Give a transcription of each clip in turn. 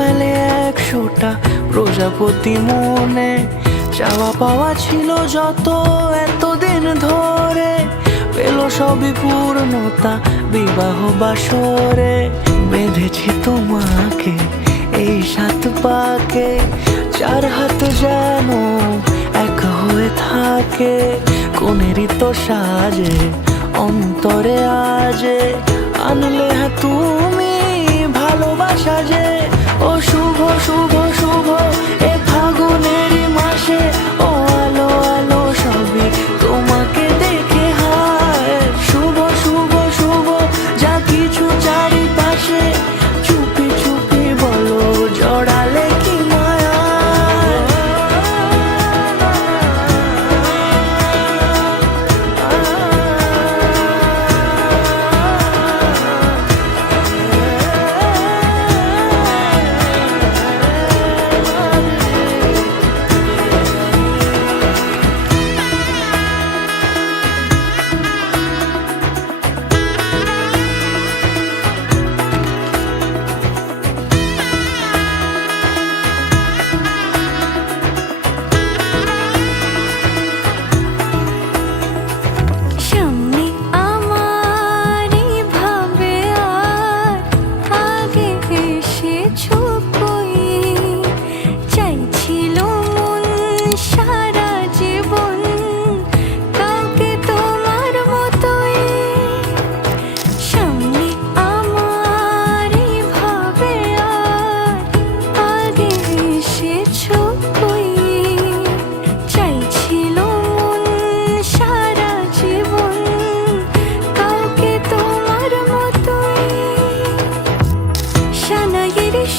মেলে 100টা প্রজাপতি মনে। চাওয়া পাওয়া ছিল যত এতদিন ধরে, পেল সবই পূর্ণতা বিবাহ বাসরে। বেঁধেছি তোমাকে এই 7 পাকে, 4 হাত যেন এক হয়ে থাকে। কোনেরই তো সাজে অন্তরে আজে, আনলে তুমি ভালোবাসা যে। ও শুভ শুভ শুভ এ ফাগুনেরই মাসে, ও আলো আলো সবই তোমাকে দেখে হায়। শুভ শুভ শুভ যা কিছু চারিপাশে, চুপি চুপি বলো জড়ালে কি মায়া।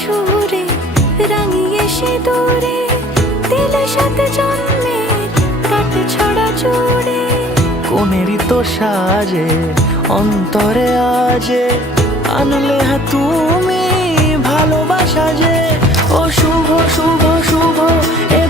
সুরে রাঙিয়ে সে দূরে, দিলে 7 জন্মের কাট ছড়া জুড়ে। কোনেরই তো সাজে অন্তরে আজে, আনলে তুমি ভালোবাসা যে। ও শুভ শুভ শুভ এ